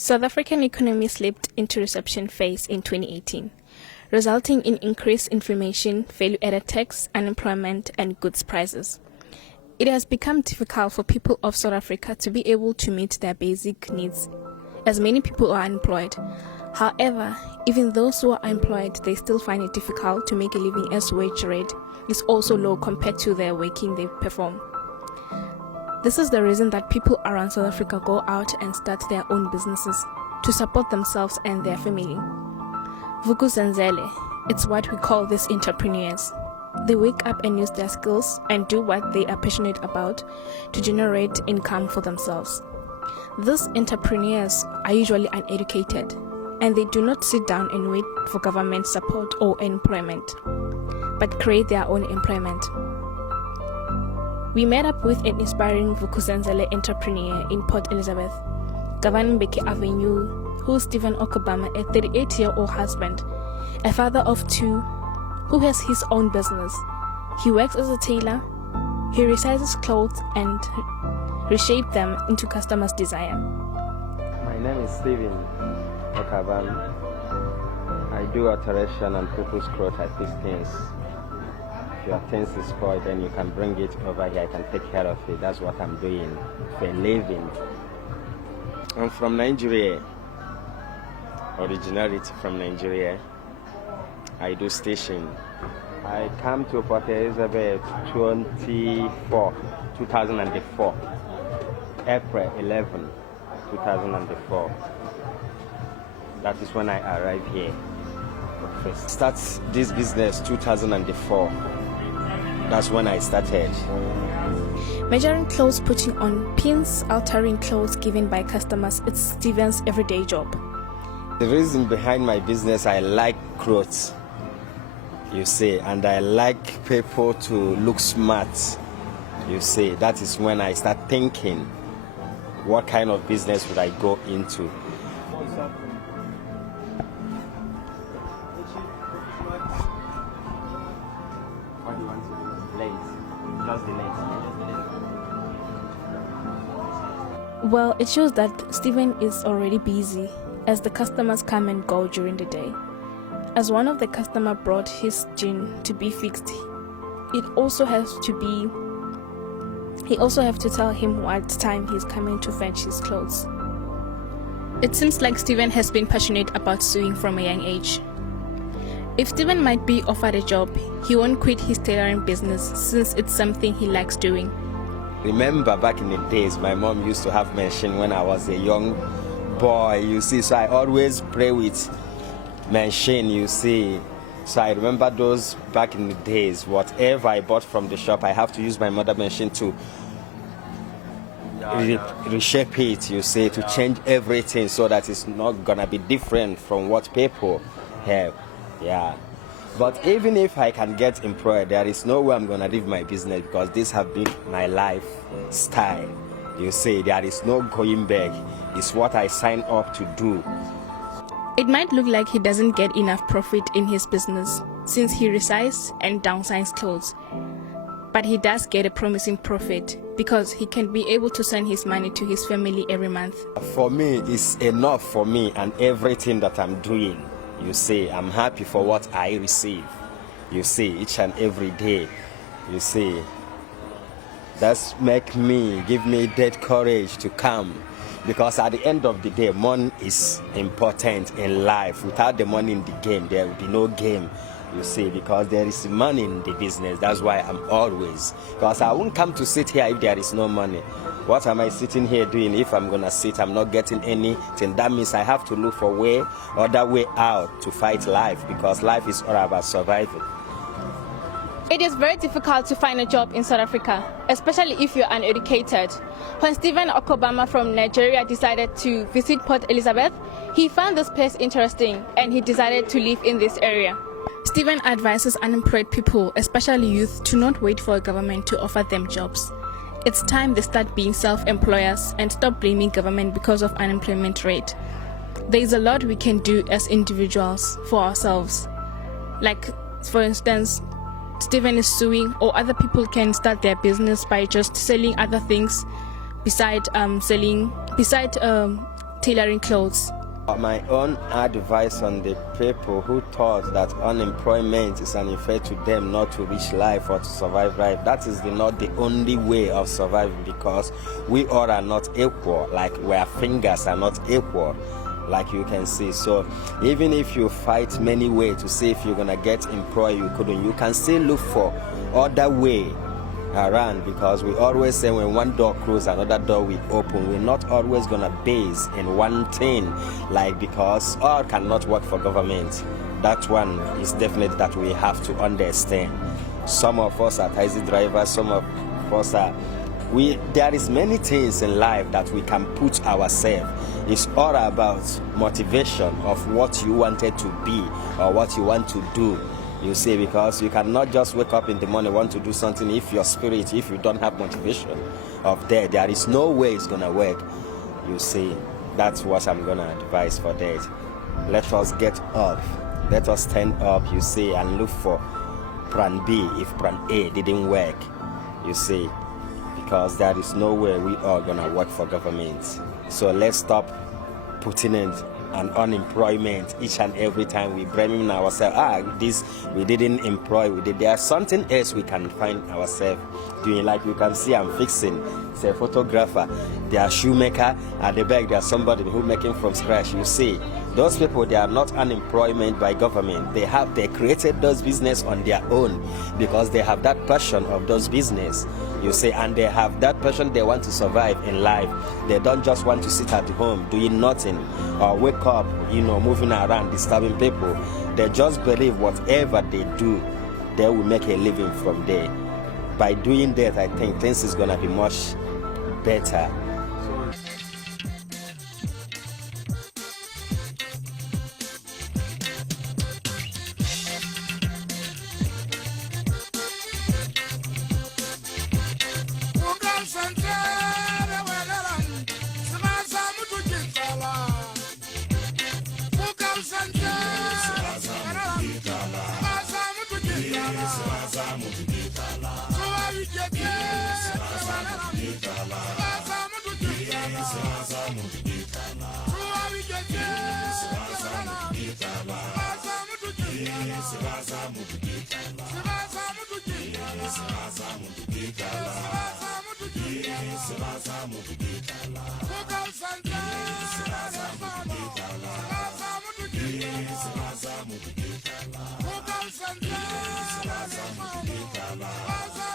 South African economy slipped into recession phase in 2018, resulting in increased inflation, value-added tax, unemployment, and goods prices. It has become difficult for people of South Africa to be able to meet their basic needs, as many people are unemployed. However, even those who are employed, they still find it difficult to make a living as wage rate is also low compared to their working they perform. This is the reason that people around South Africa go out and start their own businesses to support themselves and their family. Vuk'uzenzele, it's what we call these entrepreneurs. They wake up and use their skills and do what they are passionate about to generate income for themselves. These entrepreneurs are usually uneducated, and they do not sit down and wait for government support or employment, but create their own employment. We met up with an inspiring Vuk'uzenzele entrepreneur in Port Elizabeth, Governor Mbeki Avenue, who is Stephen Okobama, a 38-year-old husband, a father of two, who has his own business. He works as a tailor, he resizes clothes and reshapes them into customers' desire. My name is Stephen Okobama. I do alteration and people's clothes at distance. If your things is spoiled, then you can bring it over here, I can take care of it. That's what I'm doing for a living. I'm from Nigeria, originally from Nigeria. I do station. I come to Port Elizabeth 2004, April 11, 2004. That is when I arrived here. First start this business 2004. That's when I started. Measuring clothes, putting on pins, altering clothes given by customers, it's Steven's everyday job. The reason behind my business, I like clothes, you see, and I like people to look smart, you see. That is when I start thinking, what kind of business would I go into? What do you want to do? Lace. Just the lace. Well, it shows that Stephen is already busy, as the customers come and go during the day. As one of the customer brought his jean to be fixed, he also has to tell him what time he's coming to fetch his clothes. It seems like Stephen has been passionate about sewing from a young age. If Stephen might be offered a job, he won't quit his tailoring business since it's something he likes doing. Remember back in the days, my mom used to have machine when I was a young boy, you see, so I always play with machine, you see. So I remember those back in the days. Whatever I bought from the shop, I have to use my mother machine to reshape it, you see, to change everything so that it's not gonna be different from what people have. Yeah. But even if I can get employed, there is no way I'm gonna leave my business, because this have been my lifestyle. You see, there is no going back. It's what I signed up to do. It might look like he doesn't get enough profit in his business since he resizes and downsizes clothes. But he does get a promising profit because he can be able to send his money to his family every month. For me, it's enough for me and everything that I'm doing. You see, I'm happy for what I receive. You see, each and every day. You see, that's give me that courage to come. Because at the end of the day, money is important in life. Without the money in the game, there will be no game, you see, because there is money in the business. That's why I'm always, because I won't come to sit here if there is no money. What am I sitting here doing? If I'm gonna sit, I'm not getting anything. That means I have to look for other way out to fight life, because life is all about survival. It is very difficult to find a job in South Africa, especially if you're uneducated. When Stephen Okobama from Nigeria decided to visit Port Elizabeth, he found this place interesting and he decided to live in this area. Stephen advises unemployed people, especially youth, to not wait for a government to offer them jobs. It's time they start being self-employers and stop blaming government because of unemployment rate. There is a lot we can do as individuals for ourselves. Like, for instance, Stephen is sewing, or other people can start their business by just selling other things beside tailoring clothes. My own advice on the people who thought that unemployment is an effect to them not to reach life or to survive life, that is not the only way of surviving, because we all are not equal, like our fingers are not equal, like you can see. So even if you fight many ways to see if you're gonna get employed, you can still look for other way around, because we always say when one door closes, another door will open. We're not always gonna base in one thing, like, because all cannot work for government. That one is definitely that we have to understand. Some of us are taxi drivers, some of us are there is many things in life that we can put ourselves. It's all about motivation of what you wanted to be or what you want to do. You see, because you cannot just wake up in the morning want to do something if your spirit, if you don't have motivation of that, there is no way it's gonna work. You see, that's what I'm gonna advise for that. Let us get up, let us stand up, you see, and look for plan B if plan A didn't work. You see, because there is no way we are gonna work for government. So let's stop putting in and unemployment each and every time we blaming ourselves. This we didn't employ, we did. There's something else we can find ourselves doing. Like you can see, I'm fixing. It's a photographer, they are shoemaker. At the back there's somebody who making from scratch. You see, those people, they are not unemployment by government. They created those business on their own because they have that passion of those business. You see, and they have that passion. They want to survive in life. They don't just want to sit at home doing nothing or wake up, moving around disturbing people. They just believe whatever they do, they will make a living from there. By doing that, I think things is gonna be much better.